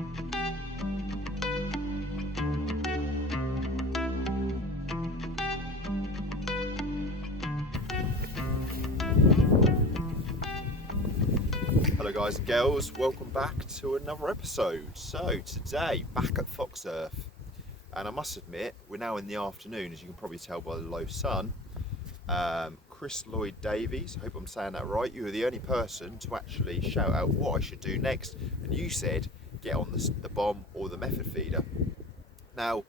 Hello guys and girls, welcome back to another episode. So today, back at Foxearth, and I must admit, we're now in the afternoon, as you can probably tell by the low sun. Chris Lloyd Davies, I hope I'm saying that right, you were the only person to actually shout out what I should do next, and you said get on the bomb or the method feeder. Now,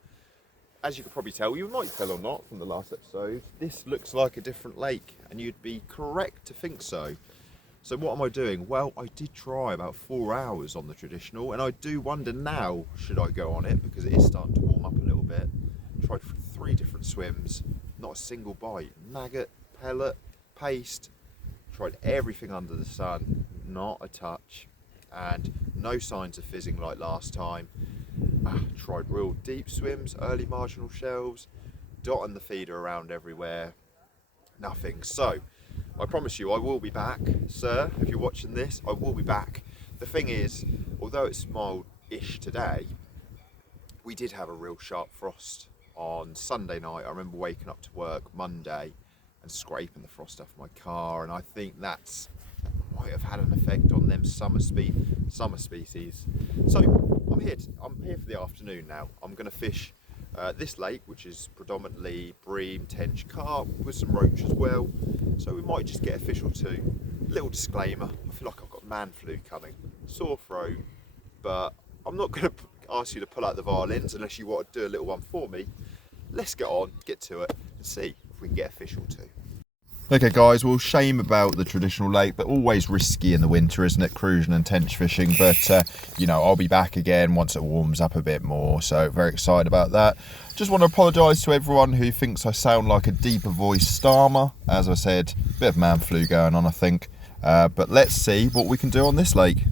as you can probably tell, you might tell or not from the last episode, this looks like a different lake, and you'd be correct to think so. So what am I doing? Well, I did try about 4 hours on the traditional, and I do wonder now, should I go on it, because it is starting to warm up a little bit. Tried 3 different swims, not a single bite. Maggot, pellet, paste, tried everything under the sun, not a touch, and no signs of fizzing like last time. Tried real deep swims, early marginal shelves, dotting the feeder around everywhere, nothing. So I promise you I will be back, sir. If you're watching this, I will be back. The thing is, although it's mild-ish today, we did have a real sharp frost on Sunday night. I remember waking up to work Monday and scraping the frost off my car, and I think that might have had an effect on them summer species. So I'm here for the afternoon now. I'm going to fish this lake, which is predominantly bream, tench, carp, with some roach as well. So we might just get a fish or two. Little disclaimer, I feel like I've got man flu coming, sore throat, but I'm not going to ask you to pull out the violins unless you want to do a little one for me. Let's get on, get to it, and see if we can get a fish or two. Okay guys, well, shame about the traditional lake, but always risky in the winter, isn't it, cruising and tench fishing? But you know, I'll be back again once it warms up a bit more, so very excited about that. Just want to apologise to everyone who thinks I sound like a deeper voice starmer. As I said, a bit of man flu going on, I think, but let's see what we can do on this lake.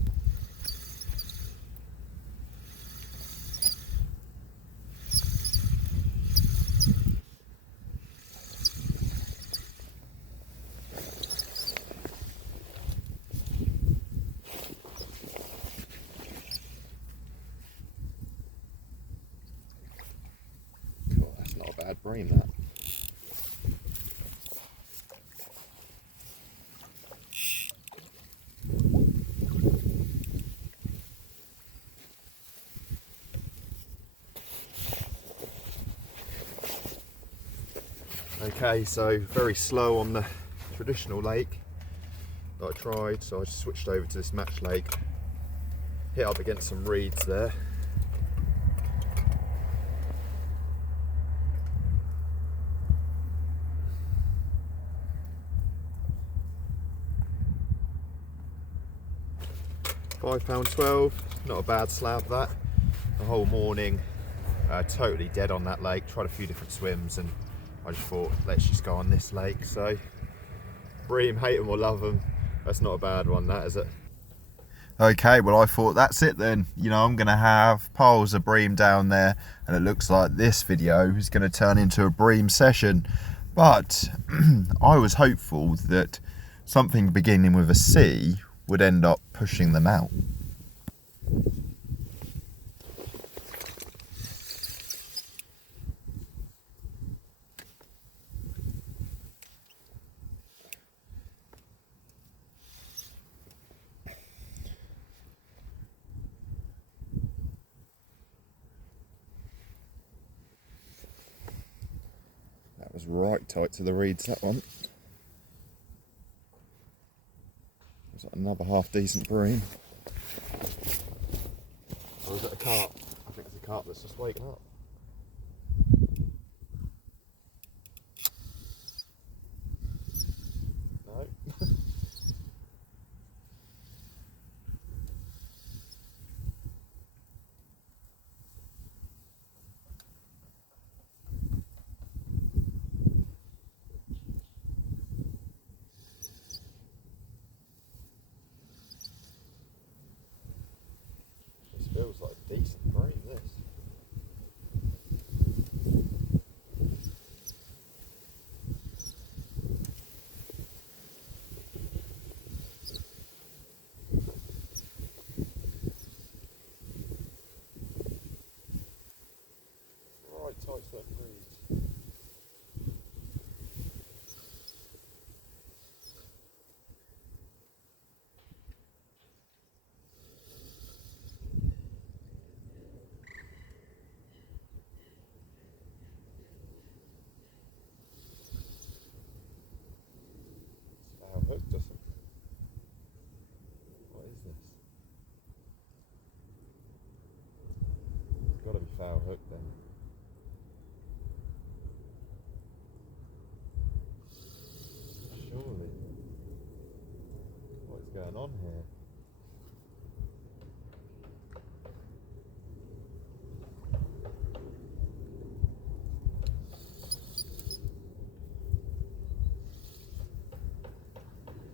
Not a bad bream, that. Okay, so very slow on the traditional lake that I tried, so I just switched over to this match lake. Hit up against some reeds there. £5.12, not a bad slab that. The whole morning, totally dead on that lake. Tried a few different swims, and I just thought, let's just go on this lake. So, bream, hate them or love them. That's not a bad one, that, is it? Okay, well, I thought that's it then. You know, I'm going to have piles of bream down there, and it looks like this video is going to turn into a bream session. But I was hopeful that something beginning with a C would end up pushing them out. That was right tight to the reeds, that one. Was that another half decent bream? Or is it a carp? I think it's a carp that's just waking up. No. This feels like a decent bream, this. hook then. Surely. What's going on here?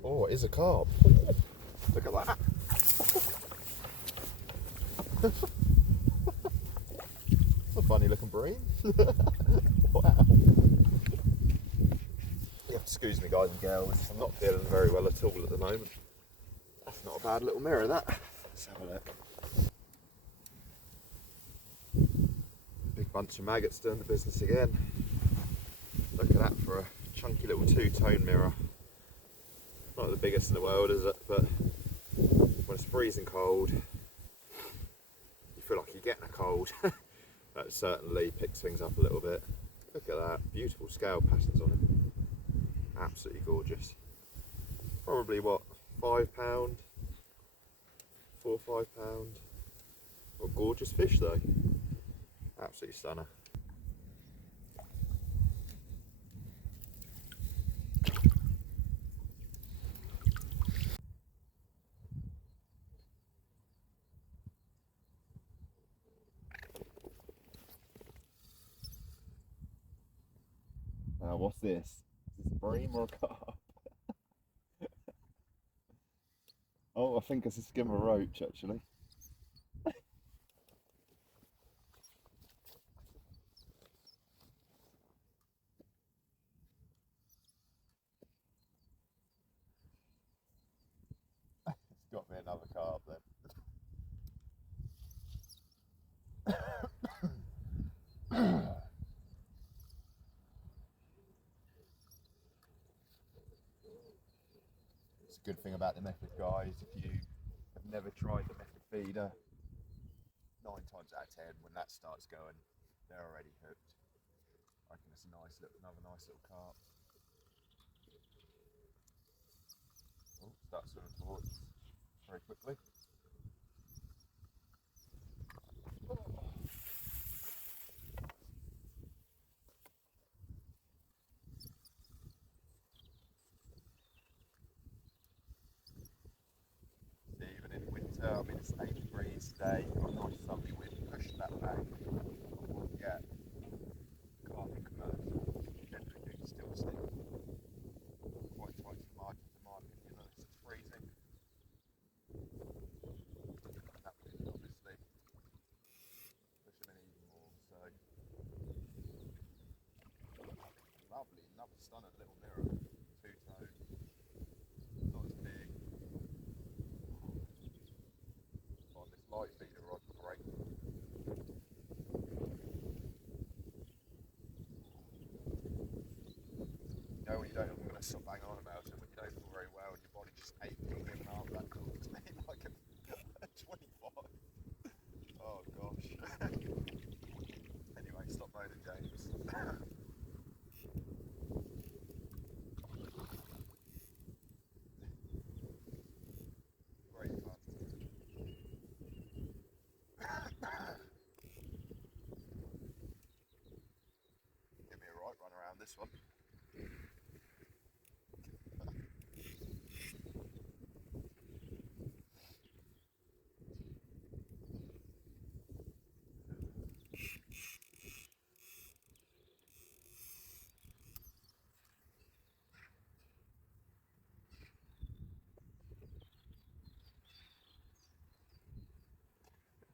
Oh, it is a carp. Look at that. It's a funny looking bream. Wow. Yeah, excuse me guys and girls, I'm not feeling very well at all at the moment. That's not a bad little mirror, that. Let's have a look. Big bunch of maggots doing the business again. Look at that for a chunky little two-tone mirror. Not the biggest in the world, is it? But when it's freezing cold, you feel like you're getting a cold. That certainly picks things up a little bit. Look at that, beautiful scale patterns on it. Absolutely gorgeous. Probably what, £5, £4 or £5. What a gorgeous fish though. Absolutely stunner. Now what's this? Is this a bream or a carp? Oh, I think it's a skimmer roach actually. It's got me another carp then. It's a good thing about the method, guys. If you have never tried the method feeder, 9 times out of 10, when that starts going, they're already hooked. I reckon it's a nice little, another nice little carp. Oh, starts swimming towards very quickly. Even in winter, I mean it's 8 degrees today, got a nice sunny wind pushing that back. Yeah, carp and commercial generally do still stick quite tight to the margins in my opinion, unless it's freezing. And that wind obviously push them in even more, so lovely, another stunning little mirror, two-tone, not as big. On this light feeder rod, great. You know when you don't, I'm going to stop banging on about it, when you don't feel very well and your body just aching, giving up, that feels to me like a 25. Oh gosh. Anyway, stop moaning, James. Great fun. Give me a right run around this one.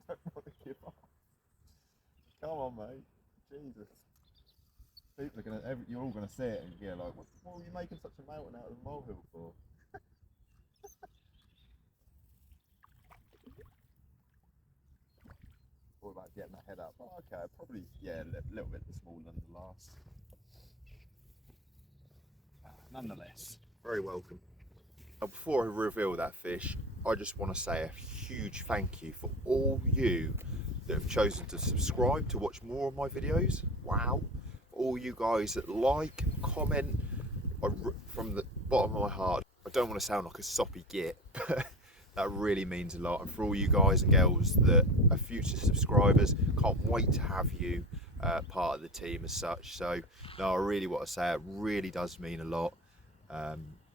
Don't want to give up. Come on, mate. Jesus. People are gonna, you're all gonna see it and get like, what are you making such a mountain out of a molehill for? All about getting the head up. Oh, okay, probably, yeah, a little bit smaller than the last. Nonetheless, very welcome. Now, before I reveal that fish, I just want to say a huge thank you for all you that have chosen to subscribe to watch more of my videos. Wow. All you guys that like, comment, from the bottom of my heart. I don't want to sound like a soppy git, but That really means a lot. And for all you guys and girls that are future subscribers, can't wait to have you part of the team as such. So no, I really want to say it really does mean a lot.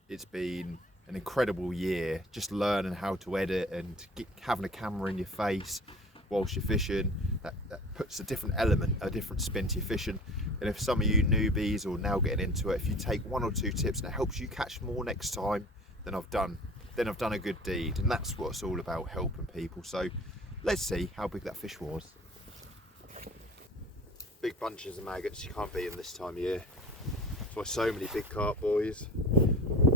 It's been an incredible year, just learning how to edit and having a camera in your face whilst you're fishing. That puts a different element, a different spin to your fishing. And if some of you newbies or now getting into it, if you take 1 or 2 tips and it helps you catch more next time, then I've done a good deed. And that's what it's all about, helping people. So let's see how big that fish was. Big bunches of maggots, you can't beat them this time of year. That's why so many big carp boys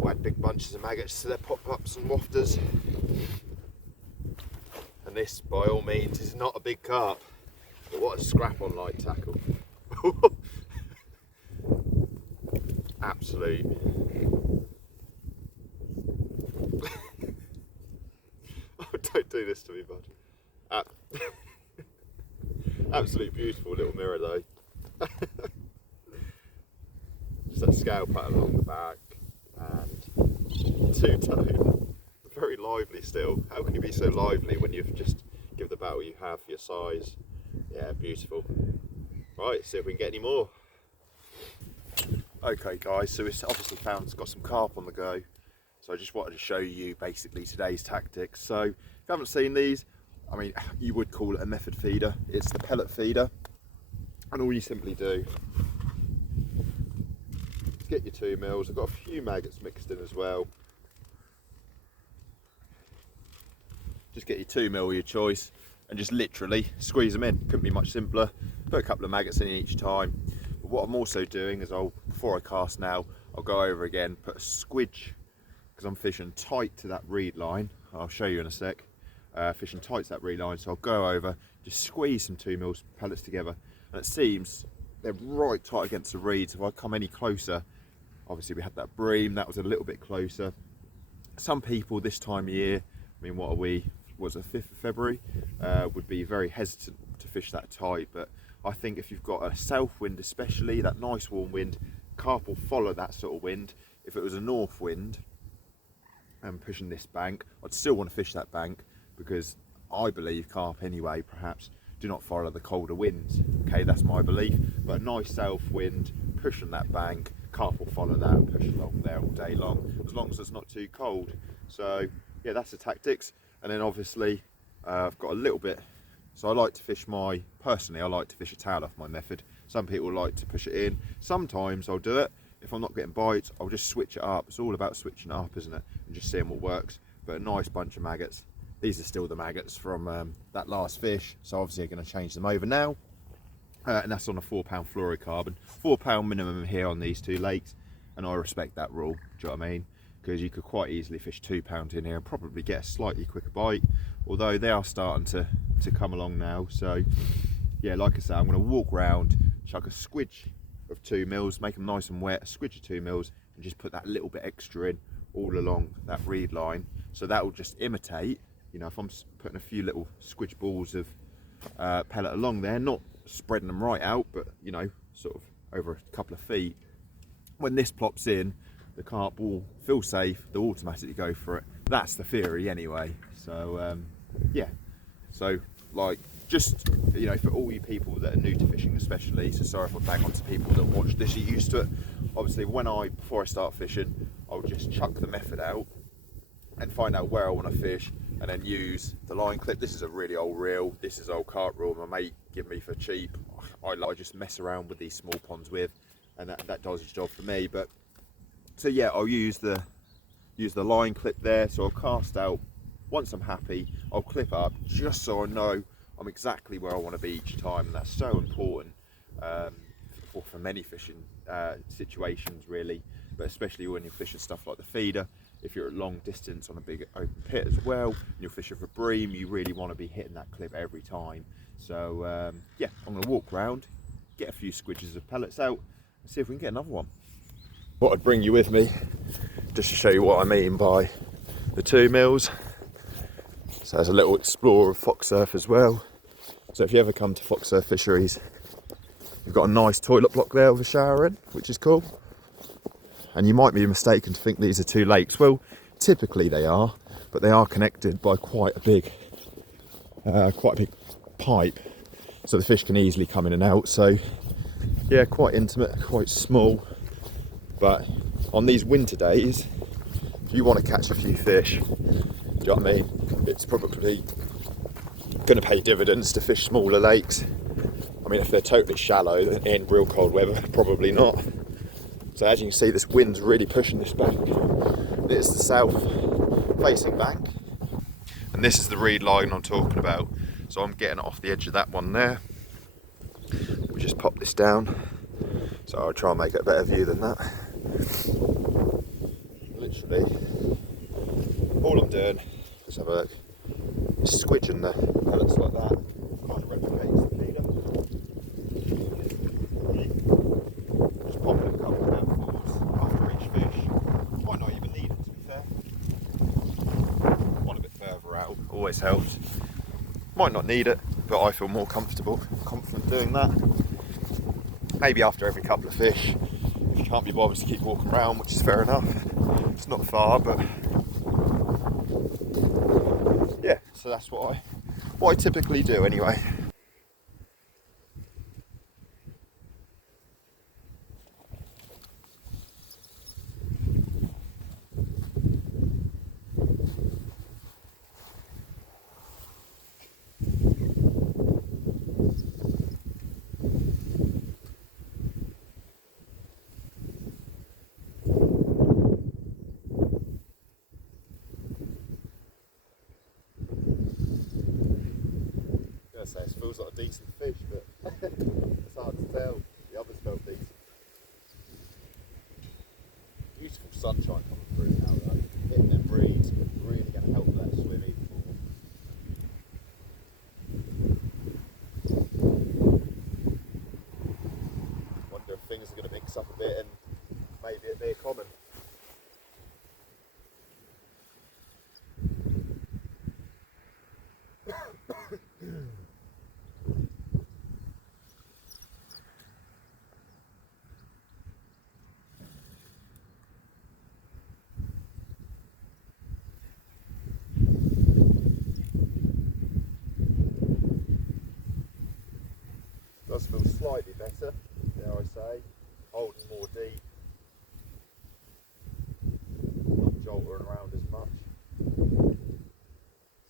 had big bunches of maggots to their pop-ups and wafters. And this, by all means, is not a big carp, but what a scrap on light tackle. Absolute. Oh, don't do this to me, bud. Absolute beautiful little mirror though. Just that scale pattern along the back and two-tone. Very lively still. How can you be so lively when you've just give the battle you have for your size? Yeah, beautiful. Right, see if we can get any more. Okay guys, so it's obviously it's got some carp on the go. So I just wanted to show you basically today's tactics. So if you haven't seen these, I mean, you would call it a method feeder. It's the pellet feeder. And all you simply do is get your 2 mils. I've got a few maggots mixed in as well. Just get your 2 mil of your choice and just literally squeeze them in. Couldn't be much simpler. Put a couple of maggots in each time. But what I'm also doing is before I cast now, I'll go over again, put a squidge, because I'm fishing tight to that reed line. I'll show you in a sec. Fishing tight to that reed line, so I'll go over, just squeeze some 2 mils pellets together. And it seems they're right tight against the reed, so if I come any closer, obviously we had that bream, that was a little bit closer. Some people this time of year, I mean, what are we? Was it 5th of February? Would be very hesitant to fish that tight, but I think if you've got a south wind, especially that nice warm wind, carp will follow that sort of wind. If it was a north wind and pushing this bank, I'd still want to fish that bank, because I believe carp anyway perhaps do not follow the colder winds. Okay, that's my belief. But a nice south wind pushing that bank, carp will follow that and push along there all day long, as long as it's not too cold. So yeah, that's the tactics. And then obviously I've got a little bit, so I like to fish personally I like to fish a tail off my method. Some people like to push it in. Sometimes I'll do it. If I'm not getting bites, I'll just switch it up. It's all about switching it up, isn't it? And just seeing what works. But a nice bunch of maggots. These are still the maggots from that last fish, so obviously I'm going to change them over now. And that's on a 4-pound fluorocarbon. 4-pound minimum here on these 2 lakes, and I respect that rule, do you know what I mean? Because you could quite easily fish 2 pounds in here and probably get a slightly quicker bite, although they are starting to come along now. So yeah, like I say, I'm going to walk round, chuck a squidge of 2 mils, make them nice and wet, a squidge of 2 mils, and just put that little bit extra in all along that reed line. So that will just imitate, you know, if I'm putting a few little squidge balls of pellet along there, not spreading them right out, but you know, sort of over a couple of feet, when this plops in, the carp will feel safe, they'll automatically go for it. That's the theory anyway. So yeah, so like, just, you know, for all you people that are new to fishing especially, so sorry if I bang on to people that watch this, you're used to it. Obviously before I start fishing, I'll just chuck the method out and find out where I want to fish, and then use the line clip. This is a really old reel, this is old carp reel my mate gave me for cheap. I just mess around with these small ponds with, and that does its job for me. But so yeah, I'll use the line clip there. So I'll cast out, once I'm happy, I'll clip up just so I know I'm exactly where I want to be each time, and that's so important for many fishing situations really, but especially when you're fishing stuff like the feeder. If you're at long distance on a big open pit as well, and you're fishing for bream, you really want to be hitting that clip every time. So yeah, I'm going to walk around, get a few squidges of pellets out, and see if we can get another one. Thought I'd bring you with me just to show you what I mean by the 2 mils. So there's a little explorer of Foxearth as well. So if you ever come to Foxearth Fisheries, you've got a nice toilet block there with a shower in, which is cool. And you might be mistaken to think these are 2 lakes. Well, typically they are, but they are connected by quite a big pipe, so the fish can easily come in and out. So yeah, quite intimate, quite small. But on these winter days, if you want to catch a few fish, do you know what I mean? It's probably going to pay dividends to fish smaller lakes. I mean, if they're totally shallow in real cold weather, probably not. So as you can see, this wind's really pushing this bank. It's the south-facing bank, and this is the reed line I'm talking about. So I'm getting it off the edge of that one there. We just pop this down, so I'll try and make it a better view than that. Literally, all I'm doing, let's have a look, is squidging the pellets like that. Kind of replicates the feeder. Just popping a couple of mouthfuls after each fish. Might not even need it, to be fair. One a bit further out always helps. Might not need it, but I feel more confident doing that. Maybe after every couple of fish, if you can't be bothered to keep walking around, which is fair enough. It's not far, but yeah, so that's what I typically do anyway. Say it feels like a decent fish, but it's hard to tell. The others felt decent. Beautiful sunshine coming through now though. Hitting them reeds really going to help that swim even more. Wonder if things are going to mix up a bit and maybe it'll be a common. Does feel slightly better, dare I say, holding more deep, not jolting around as much.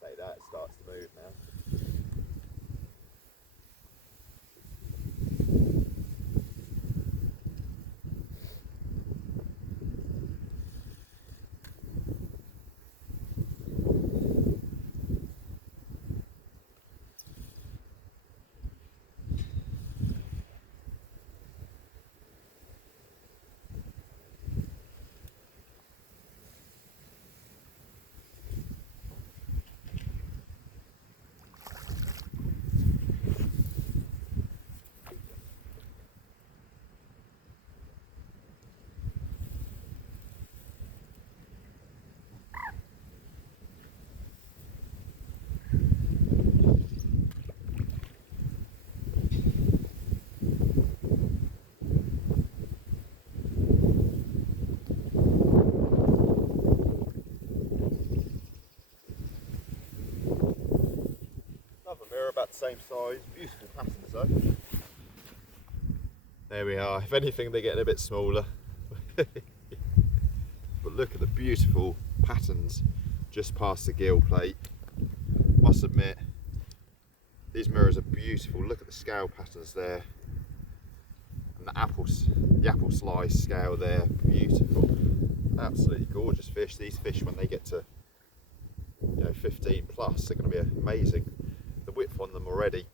Say that, it starts to move now. About the same size, beautiful patterns though. There we are. If anything, they're getting a bit smaller. But look at the beautiful patterns just past the gill plate. Must admit, these mirrors are beautiful. Look at the scale patterns there, and the apple slice scale there, beautiful. Absolutely gorgeous fish. These fish, when they get to 15 plus, they're going to be amazing. The width on them already,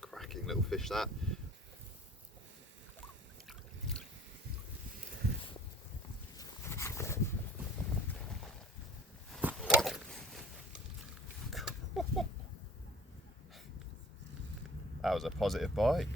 cracking little fish that. That was a positive bite.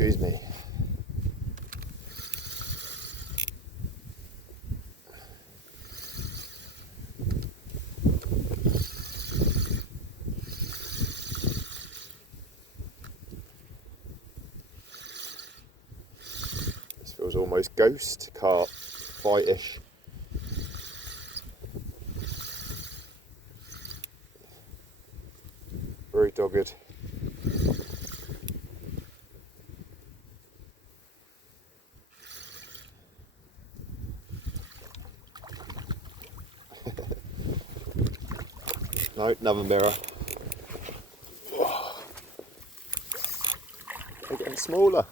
Excuse me. This feels almost ghost carp fightish. Very dogged. No, another mirror. Oh. They're getting smaller.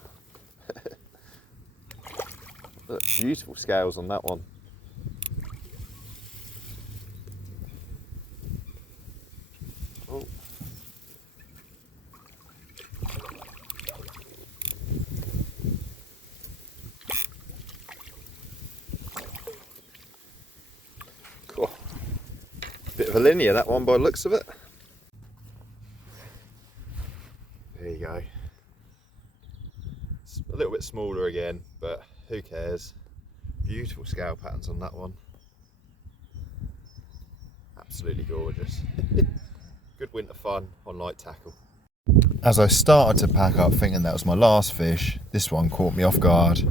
Look, beautiful scales on that one. Oh. Cool. Bit of a linear, that one, by the looks of it. There you go. It's a little bit smaller again, but who cares? Beautiful scale patterns on that one. Absolutely gorgeous. Good winter fun on light tackle. As I started to pack up thinking that was my last fish, this one caught me off guard.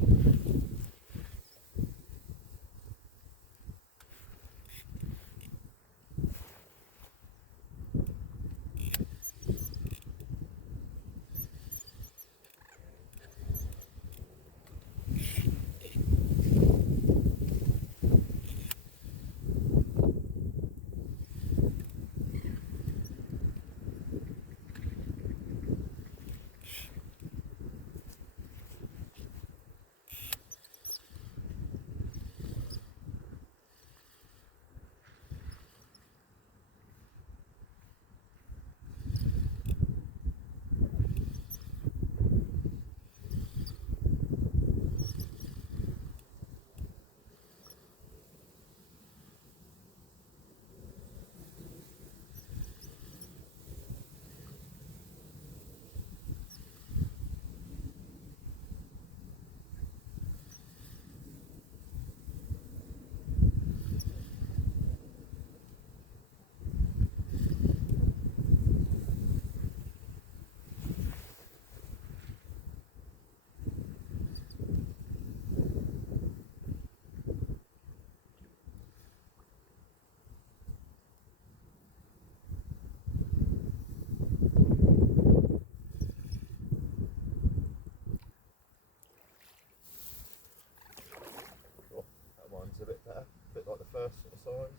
A bit better, a bit like the first sort of size.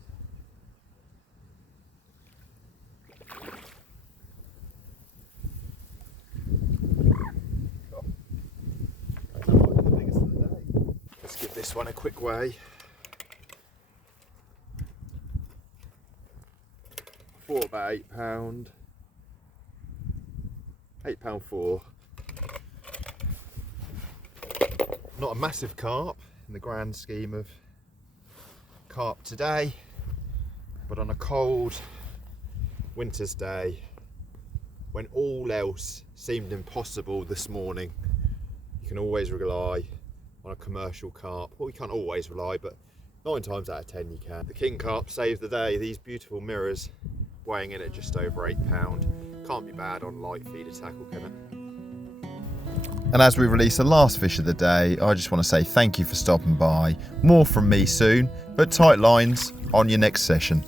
Oh. That might be the biggest of the day. Let's give this one a quick weigh. I thought about £8. £8.4. Not a massive carp in the grand scheme of carp today, but on a cold winter's day when all else seemed impossible this morning, you can always rely on a commercial carp. Well, you can't always rely, but 9 times out of 10 you can. The king carp saved the day. These beautiful mirrors weighing in at just over £8. Can't be bad on light feeder tackle, can it? And as we release the last fish of the day, I just want to say thank you for stopping by. More from me soon, but tight lines on your next session.